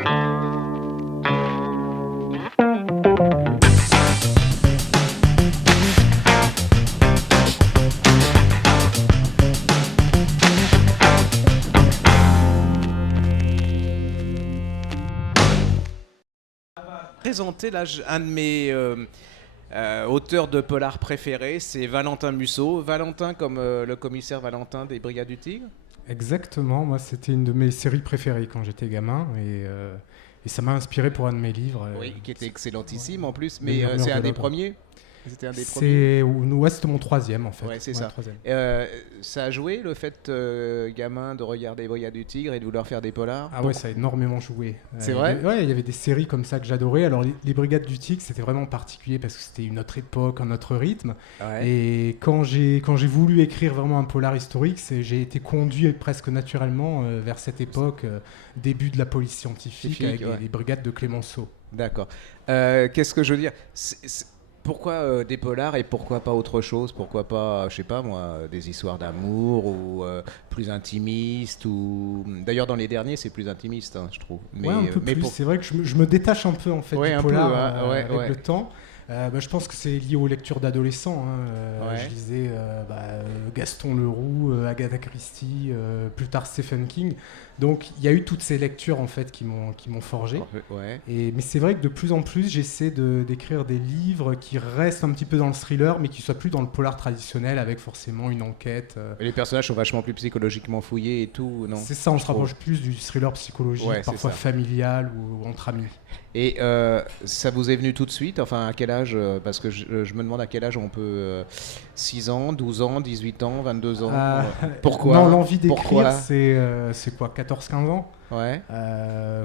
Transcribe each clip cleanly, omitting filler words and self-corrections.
Présenter là, un de mes auteurs de polar préférés, c'est Valentin Musso. Valentin comme le commissaire Valentin des Brigades du Tigre. Exactement, moi c'était une de mes séries préférées quand j'étais gamin et ça m'a inspiré pour un de mes livres. Oui, qui était excellentissime en plus, Le mais Murmure c'est de un des l'Ogre. premiers. C'était un des premiers. C'était mon troisième en fait. Ouais, c'est Ouais, ça. troisième. Ça a joué le fait, gamin, de regarder Brigades du Tigre et de vouloir faire des polars. Ah ouais, ça a énormément joué. C'est vrai ? Ouais, il y avait des séries comme ça que j'adorais. Alors les Brigades du Tigre, c'était vraiment particulier parce que c'était une autre époque, un autre rythme. Ouais. Et quand j'ai voulu écrire vraiment un polar historique, j'ai été conduit presque naturellement vers cette époque, début de la police scientifique avec ouais. les brigades de Clémenceau. D'accord. Qu'est-ce que je veux dire ? Pourquoi des polars et pourquoi pas autre chose ? Pourquoi pas, je sais pas moi, des histoires d'amour ou plus intimistes ou... D'ailleurs, dans les derniers, c'est plus intimiste, hein, je trouve. Ouais, un peu plus. C'est vrai que je me détache un peu en fait Ouais, du un polar peu, hein, ouais, avec ouais. le temps. Je pense que c'est lié aux lectures d'adolescents. Ouais. Je lisais Gaston Leroux, Agatha Christie, plus tard Stephen King. Donc il y a eu toutes ces lectures en fait qui m'ont forgé. Ouais. Mais c'est vrai que de plus en plus j'essaie d'écrire des livres qui restent un petit peu dans le thriller, mais qui soient plus dans le polar traditionnel avec forcément une enquête. Et les personnages sont vachement plus psychologiquement fouillés et tout, non ? C'est ça, on se rapproche plus du thriller psychologique, Ouais, parfois familial ou entre amis. Et ça vous est venu tout de suite ? Enfin, à quel âge ? Parce que je me demande à quel âge on peut... 6 ans, 12 ans, 18 ans, 22 ans Pourquoi ? Non, l'envie d'écrire, Pourquoi ? c'est quoi, 14-15 ans ? Ouais.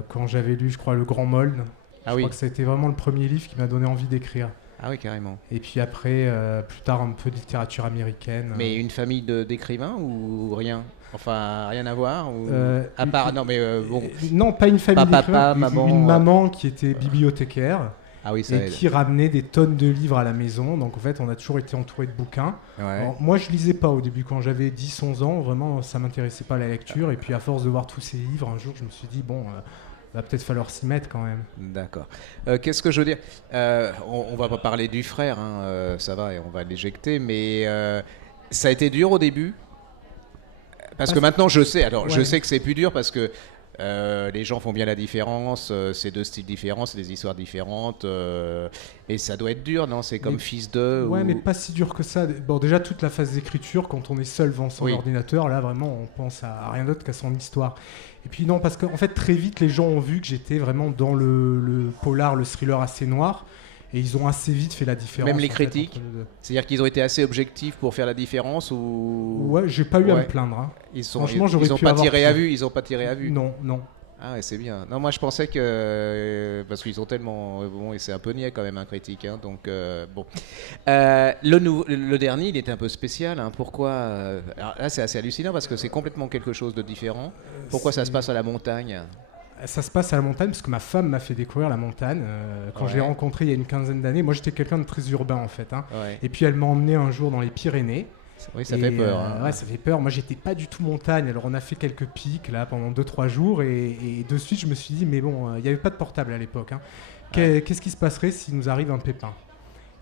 Quand j'avais lu, je crois, Le Grand Moln. Je crois que ça a été vraiment le premier livre qui m'a donné envie d'écrire. Ah oui, carrément. Et puis après, plus tard, un peu de littérature américaine. Mais une famille d'écrivains ou rien ? Enfin, rien à voir ou... À part, non mais bon... Non, pas une famille d'écrivains, maman, une maman qui était bibliothécaire. Ah oui, ça et aide. Qui ramenait des tonnes de livres à la maison. Donc en fait, on a toujours été entouré de bouquins. Ouais. Alors, moi, je lisais pas au début. Quand j'avais 10-11 ans, vraiment, ça m'intéressait pas la lecture. Et puis à force de voir tous ces livres, un jour, je me suis dit, bon, va peut-être falloir s'y mettre quand même. D'accord. Qu'est-ce que je veux dire ? On va pas parler du frère, hein, ça va, et on va l'éjecter, mais ça a été dur au début ? Parce que maintenant, je sais. Alors, je sais que c'est plus dur parce que les gens font bien la différence, c'est deux styles différents, c'est des histoires différentes, et ça doit être dur, non ? C'est comme Fils de... Ouais, mais pas si dur que ça. Bon, déjà, toute la phase d'écriture, quand on est seul devant son ordinateur, là, vraiment, on pense à rien d'autre qu'à son histoire. Et puis non, parce qu'en fait, très vite, les gens ont vu que j'étais vraiment dans le polar, le thriller assez noir. Et ils ont assez vite fait la différence. Même les critiques ? C'est-à-dire qu'ils ont été assez objectifs pour faire la différence ou... Ouais, j'ai pas eu à me plaindre. Hein. Franchement, j'aurais pu pas tiré à vue. Ils ont pas tiré à vue. Non. Ah ouais, c'est bien. Non, moi je pensais que... Parce qu'ils ont tellement... Bon, et c'est un peu niais quand même, un critique. Hein, donc, bon. Le dernier, il était un peu spécial. Hein, pourquoi Alors là, c'est assez hallucinant parce que c'est complètement quelque chose de différent. Pourquoi ça se passe à la montagne ? Ça se passe à la montagne parce que ma femme m'a fait découvrir la montagne quand je l'ai rencontrée il y a une quinzaine d'années. Moi, j'étais quelqu'un de très urbain en fait. Hein. Ouais. Et puis, elle m'a emmené un jour dans les Pyrénées. Oui, ça fait peur. Hein. Ouais, ça fait peur. Moi, j'étais pas du tout montagne. Alors, on a fait quelques pics là pendant 2-3 jours et de suite, je me suis dit, mais bon, il n'y avait pas de portable à l'époque. Hein. Qu'est-ce qui se passerait s'il nous arrive un pépin ?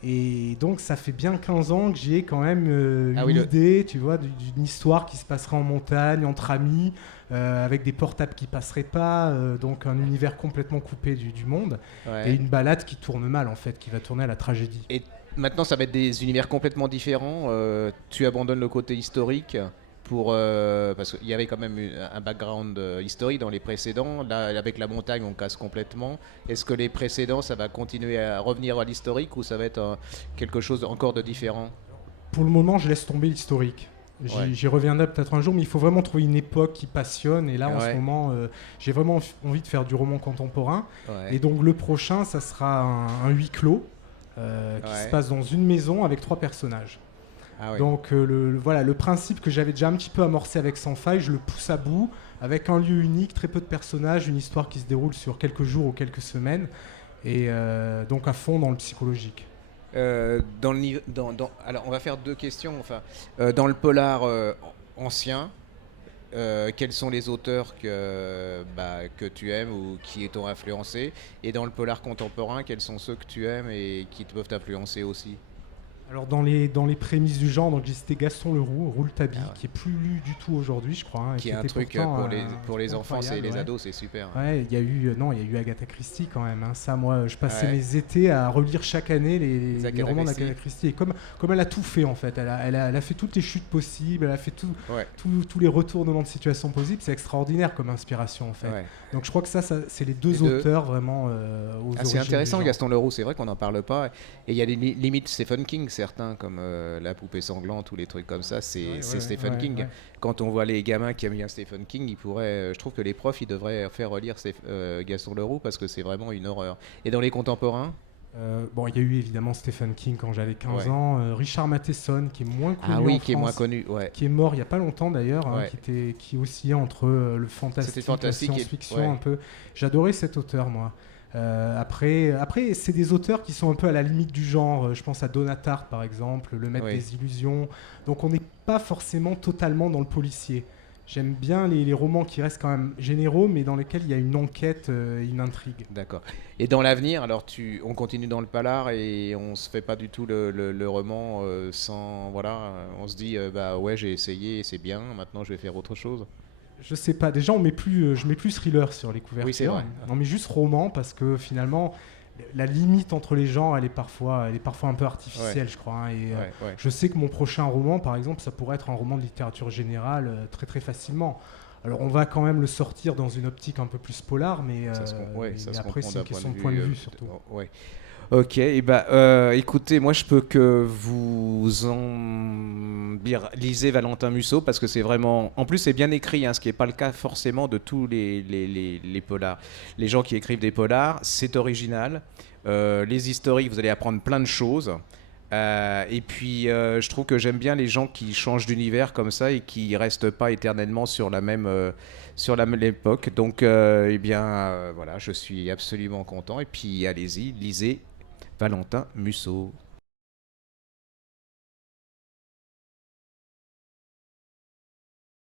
Et donc, ça fait bien 15 ans que j'ai quand même une idée, tu vois, d'une histoire qui se passerait en montagne, entre amis, avec des portables qui passeraient pas, donc un univers complètement coupé du monde, et une balade qui tourne mal, en fait, qui va tourner à la tragédie. Et maintenant, ça va être des univers complètement différents. Tu abandonnes le côté historique parce qu'il y avait quand même un background historique dans les précédents. Là, avec la montagne, on casse complètement. Est-ce que les précédents, ça va continuer à revenir à l'historique ou ça va être quelque chose encore de différent ? Pour le moment, je laisse tomber l'historique. J'y reviendrai peut-être un jour, mais il faut vraiment trouver une époque qui passionne. Et là, en ce moment, j'ai vraiment envie de faire du roman contemporain. Et donc, le prochain, ça sera un huis clos qui se passe dans une maison avec 3 personnages. Ah oui. Donc le principe que j'avais déjà un petit peu amorcé avec Sans Faille, je le pousse à bout avec un lieu unique, très peu de personnages, une histoire qui se déroule sur quelques jours ou quelques semaines et donc à fond dans le psychologique. Alors on va faire 2 questions. Enfin, dans le polar ancien, quels sont les auteurs que tu aimes ou qui t'ont influencé? Et dans le polar contemporain, quels sont ceux que tu aimes et qui peuvent t'influencer aussi? Alors dans les prémices du genre, donc j'ai cité Gaston Leroux, Rouletabille, qui est plus lu du tout aujourd'hui, je crois. Hein, qui est un truc pour les enfants et les ados, c'est super. Ouais, il y a eu Agatha Christie quand même. Hein. Ça, moi, je passais mes étés à relire chaque année les romans d'Agatha Christie. Et comme elle a tout fait en fait, elle a fait toutes les chutes possibles, elle a fait tous les retournements de situation possibles. C'est extraordinaire comme inspiration en fait. Ouais. Donc je crois que ça c'est les deux auteurs vraiment aux origines. C'est intéressant Gaston Leroux, c'est vrai qu'on n'en parle pas. Et il y a des limites Stephen King, certains comme La poupée sanglante ou les trucs comme ça, c'est Stephen King. Ouais. Quand on voit les gamins qui aiment bien Stephen King, je trouve que les profs ils devraient faire relire Gaston Leroux parce que c'est vraiment une horreur. Et dans les contemporains, il y a eu évidemment Stephen King quand j'avais 15 ans, Richard Matheson qui est moins connu qui est moins connu, qui est mort il y a pas longtemps d'ailleurs, qui oscillait entre le fantastique, la science-fiction un peu. J'adorais cet auteur moi. Après, c'est des auteurs qui sont un peu à la limite du genre. Je pense à Donatarte, par exemple, Le Maître des Illusions. Donc, on n'est pas forcément totalement dans le policier. J'aime bien les romans qui restent quand même généraux, mais dans lesquels il y a une enquête, une intrigue. D'accord. Et dans l'avenir, alors on continue dans le polar et on se fait pas du tout le roman sans... Voilà, on se dit, j'ai essayé, c'est bien, maintenant je vais faire autre chose. Je sais pas, déjà je mets plus thriller sur les couvertures. Oui, c'est vrai. On met juste roman parce que finalement la limite entre les genres elle est parfois un peu artificielle, je crois. Hein, et je sais que mon prochain roman, par exemple, ça pourrait être un roman de littérature générale très très facilement. Alors on va quand même le sortir dans une optique un peu plus polar, mais après c'est une question de point de vue surtout. Ouais. Ok, écoutez, moi je peux que vous en dire, lisez Valentin Musso parce que c'est vraiment, en plus c'est bien écrit, hein, ce qui n'est pas le cas forcément de tous les polars. Les gens qui écrivent des polars, c'est original. Les historiques, vous allez apprendre plein de choses. Et puis je trouve que j'aime bien les gens qui changent d'univers comme ça et qui restent pas éternellement sur la même époque. Donc voilà, je suis absolument content. Et puis allez-y, lisez Valentin Musso.